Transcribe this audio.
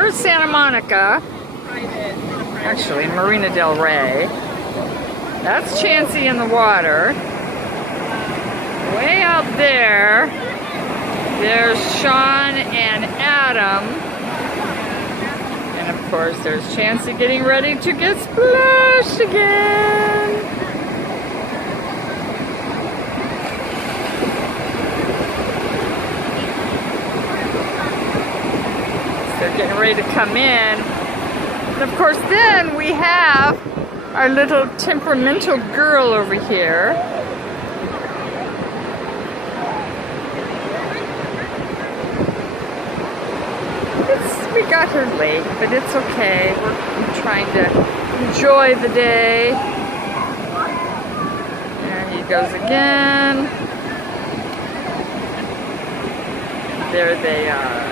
There's Santa Monica. Actually, Marina del Rey. That's Chansey in the water. Way out there, there's Sean and Adam. And of course, there's Chansey getting ready to get splashed again. They're getting ready to come in. And of course, then we have our little temperamental girl over here. We got her late, but it's okay. We're trying to enjoy the day. There he goes again. There they are.